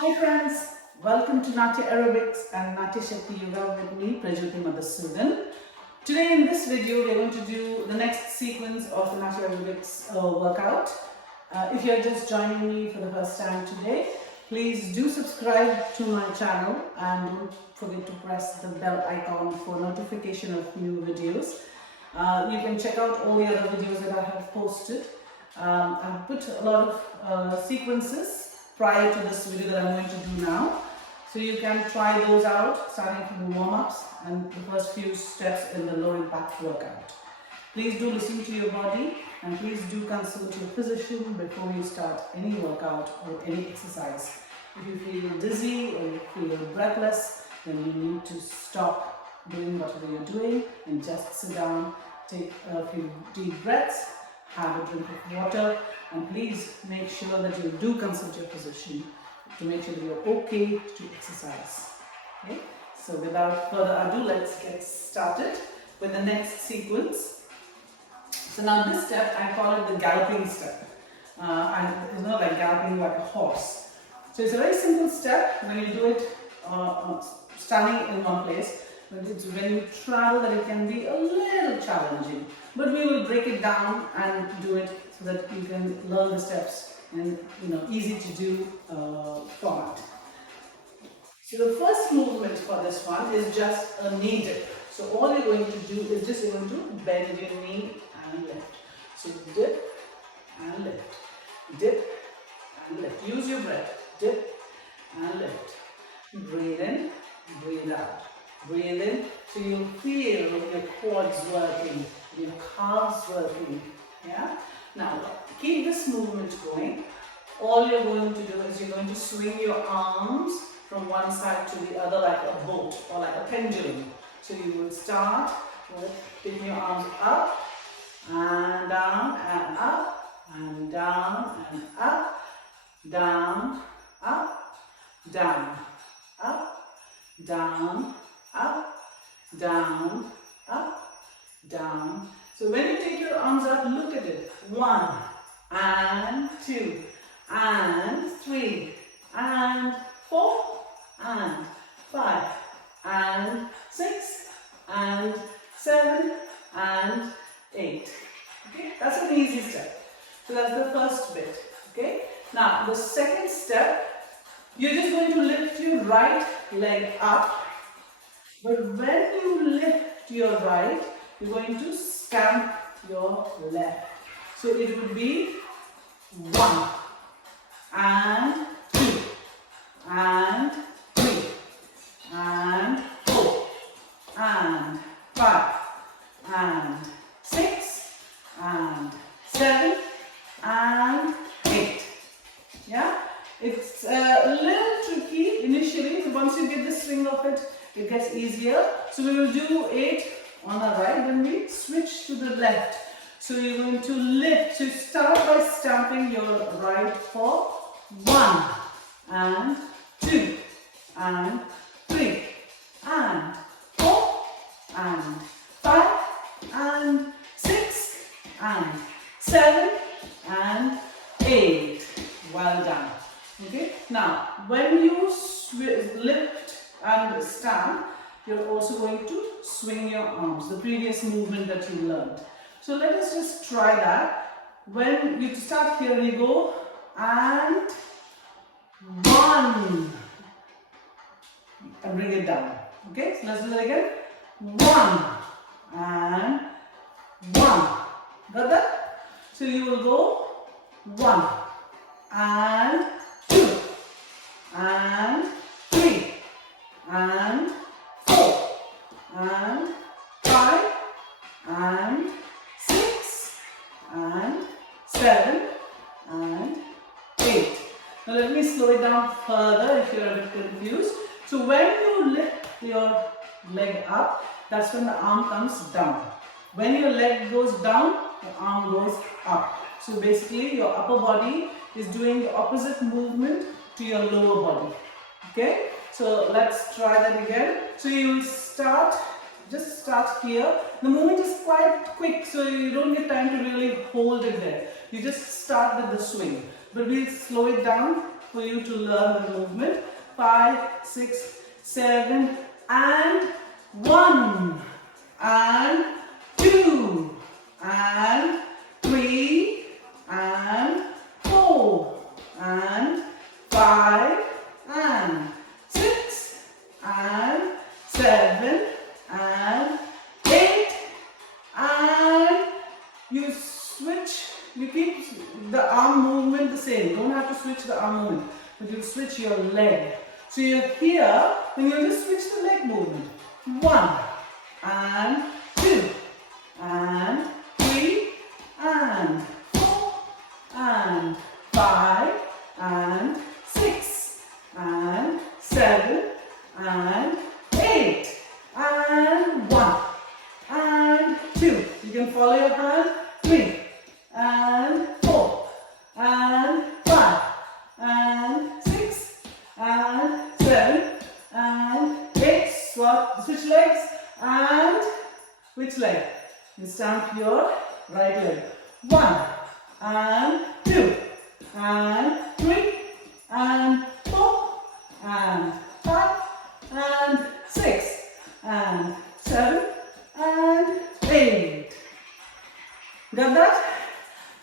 Hi friends, welcome to Natya Aerobics and Natya Yoga with me, Prajuti Madhusudan. Today in this video, we are going to do the next sequence of the Natya Aerobics workout. If you are just joining me for the first time today, please do subscribe to my channel and don't forget to press the bell icon for notification of new videos. You can check out all the other videos that I have posted. I've put a lot of sequences prior to this video that I'm going to do now. So you can try those out starting from the warm-ups and the first few steps in the low impact workout. Please do listen to your body and please do consult your physician before you start any workout or any exercise. If you feel dizzy or you feel breathless, then you need to stop doing whatever you're doing and just sit down, take a few deep breaths, have a drink of water, and please make sure that you do consult your physician to make sure that you're okay to exercise. Okay? So without further ado, let's get started with the next sequence. So now this step, I call it the galloping step. And it's not like galloping like a horse. So it's a very simple step when you do it standing in one place. But it's when you travel that it can be a little challenging. But we will break it down and do it so that you can learn the steps in easy to do format. So the first movement for this one is just a knee dip. So all you're going to do is just you're going to bend your knee and lift. So dip and lift, dip and lift. Use your breath. Dip and lift. Breathe in, breathe out. Breathe in, so you'll feel your quads working, your calves working. Yeah. Now keep this movement going. All you're going to do is you're going to swing your arms from one side to the other like a boat or like a pendulum. So you will start with picking your arms up and down and up and down and up, down, up, down, up, down, up, down, up, down. So when you take your arms up, look at it. 1 and 2 and 3 and 4 and 5 and 6 and 7 and 8. Okay, that's an easy step. So that's the first bit. Okay. Now the second step, you're just going to lift your right leg up. But when you lift your right, you're going to stamp your left. So it would be 1 and 2 and 3 and 4 and 5 and 6 and 7 and 8. Yeah? It's a little tricky initially, so once you get the swing of it, it gets easier. So we will do 8 on the right, then we switch to the left. So you're going to lift. So start by stamping your right for 1 and 2 and 3 and 4 and 5 and 6 and 7 and 8. Well done. Okay. Now, when you lift and stamp, you're also going to swing your arms, the previous movement that you learned. So let us just try that. When you start here, you go and 1 and bring it down. Okay, so let's do that again. 1 and 1. Got that? So you will go 1 and 2 and 3 and 4 and 5 and 6 and 7 and 8. Now let me slow it down further if you're a bit confused. So when you lift your leg up, that's when the arm comes down. When your leg goes down, the arm goes up. So basically your upper body is doing the opposite movement to your lower body. Okay? So let's try that again. So you will just start here. The movement is quite quick, so you don't get time to really hold it there. You just start with the swing. But we'll slow it down for you to learn the movement. 5, 6, 7, and 1, and 2, and 3, and 4, and 5, and 6, and 7, and 8, and you switch, you keep the arm movement the same. You don't have to switch the arm movement, but you switch your leg. So you're here, then you just switch the leg movement. 1, and 2, and 3, and 4, and 5, and 6, and 7, and 8, and 1, and 2. You can follow your hand. 3, and 4, and 5, and 6, and 7, and 8. Switch legs, and which leg? You stamp your right leg. 1, and 2, and 3, and 4, and 5, and 6, and 7, and 8. Got that?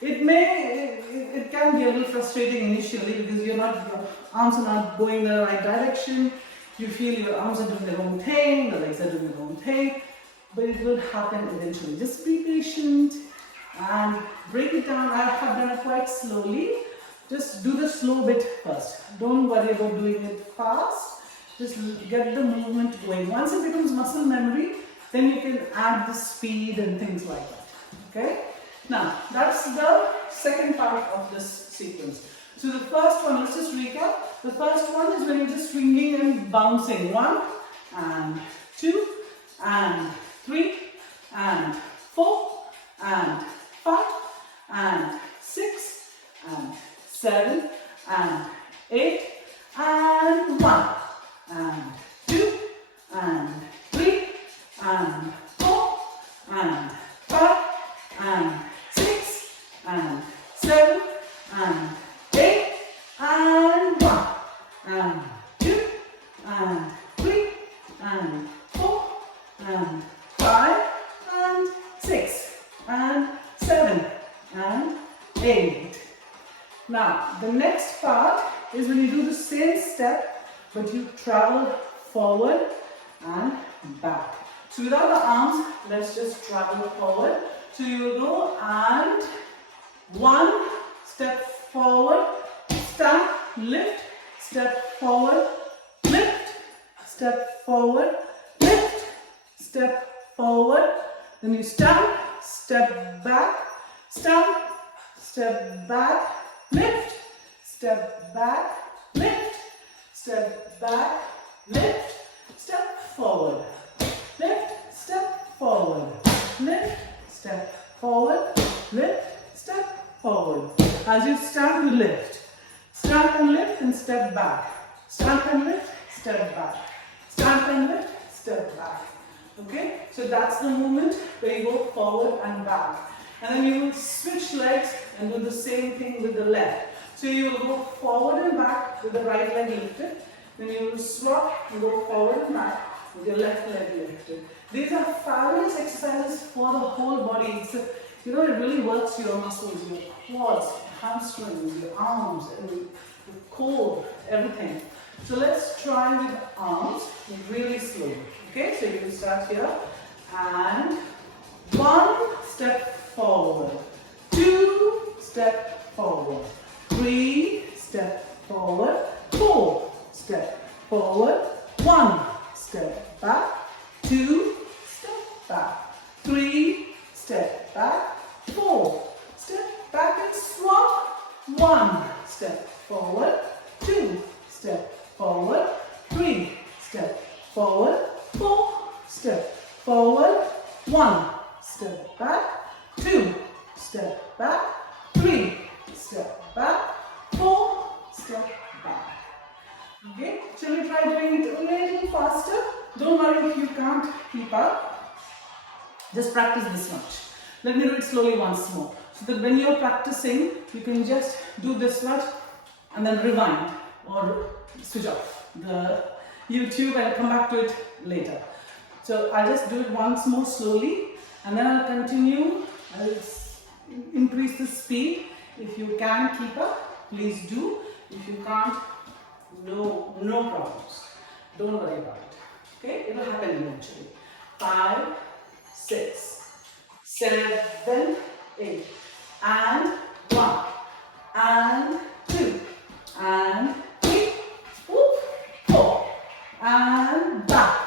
It can be a little frustrating initially because your arms are not going in the right direction. You feel your arms are doing their own thing, the legs are doing their own thing, but it will happen eventually. Just be patient and break it down. I have done it quite slowly. Just do the slow bit first. Don't worry about doing it fast. Just get the movement going. Once it becomes muscle memory, then you can add the speed and things like that. Okay? Now, that's the second part of this sequence. So the first one, let's just recap. The first one is when you're just swinging and bouncing. 1, and 2, and 3, and 4, and 5, and 6, and 7, and 8, and 1, and 2, and 3, and 4, and 5, and 6, and 7, and 8, and 1, and 2, and 3, and 4, and 5, and 6, and 7, and 8. Now, the next part is when you do the same step, but you travel forward and back. So without the arms, let's just travel forward. So you will go and 1 step forward, stamp, lift, step forward, lift, step forward, lift, step forward. Then you stamp, step back, stamp, step back, lift, step back, lift, step back, lift, step forward, lift, step forward, lift, step forward, lift, step forward. As you stamp, you lift. Stamp and lift and step back. Stamp and lift, step back. Stamp and lift, step back. Okay? So that's the movement where you go forward and back. And then you will switch legs and do the same thing with the left. So you will go forward and back with the right leg lifted. Then you will swap and go forward and back with your left leg lifted. These are fabulous exercises for the whole body. It really works your muscles, your quads, hamstrings, your arms, and your core, everything. So let's try with arms really slowly. Okay, so you can start here. And 1 step forward, 2 step forward, 3 step forward, 4 step forward, 1 step back, 2 step back, 3 step back, 4 step back and swap. 1 step forward, 2 step forward, 3 step forward, 4 step forward, 1 step back, 2 step back, 3 step back, 4 step back. Okay, shall we try doing it a little faster? Don't worry if you can't keep up. Just practice this much. Let me do it slowly once more. So that when you're practicing, you can just do this much and then rewind or switch off the YouTube and come back to it later. So I'll just do it once more slowly, and then I'll continue. I'll increase the speed. If you can keep up, please do. If you can't, no problems. Don't worry about it. Okay, it will happen eventually. 5, 6, 7, 8, and 1, and 2, and 3, 4, and back,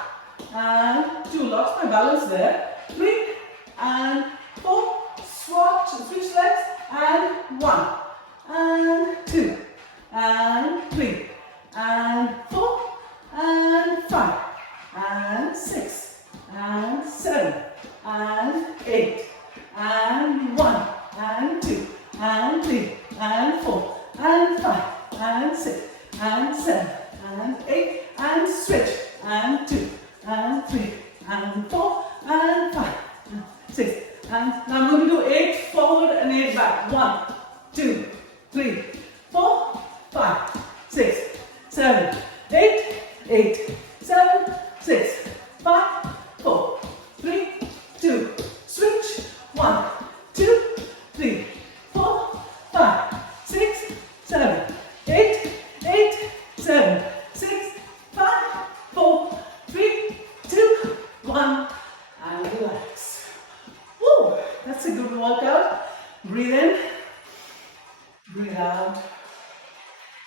and 2. Lost my balance there. 3, and 4. Switch legs, and 1, and 2, and 3, and 4, and 5, and 6, and 7, and 8, and 1, and 2, and 3, and 4, and 5, and 6, and 7, and 8, and switch, and 2, and 3, and 4, and 5, and 6, and now I'm going to do 8 forward and 8 back. 1, 2, 3, 4, 5, 6, 7, 8, 8, 7, 6, 5, 4, 3, 2, switch, 1, 2, 3, 4, 5, 6, 7, 8, 8, 7, 6, 5, 4, 3, 2, 1, and relax. Woo! That's a good workout. Breathe in, breathe out,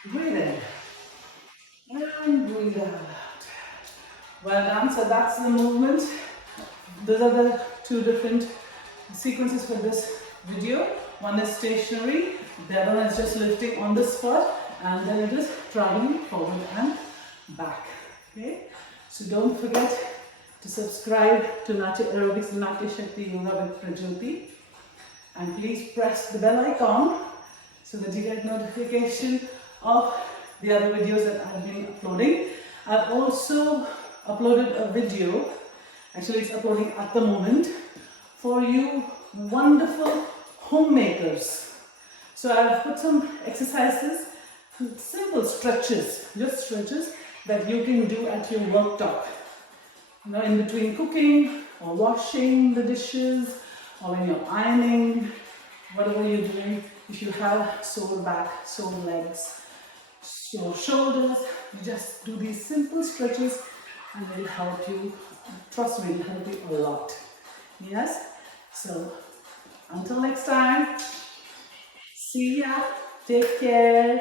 breathe in, and breathe out. Well done. So that's the movement. Those are the 2 different sequences for this video. One is stationary, the other one is just lifting on the spot, and then it is traveling forward and back. Okay, so don't forget to subscribe to Natya Aerobics and Natya Shakti Yoga with Prajyoti, and please press the bell icon so that you get notification of the other videos that I've been uploading. I've also uploaded a video, actually it's uploading at the moment, for you wonderful homemakers. So I've put some exercises, simple stretches, just stretches that you can do at your worktop. You know, in between cooking or washing the dishes, or when you're ironing, whatever you're doing. If you have sore back, sore legs, sore shoulders, you just do these simple stretches and they'll help you. Trust me, it'll help you a lot. Yes? So, until next time, see ya, take care.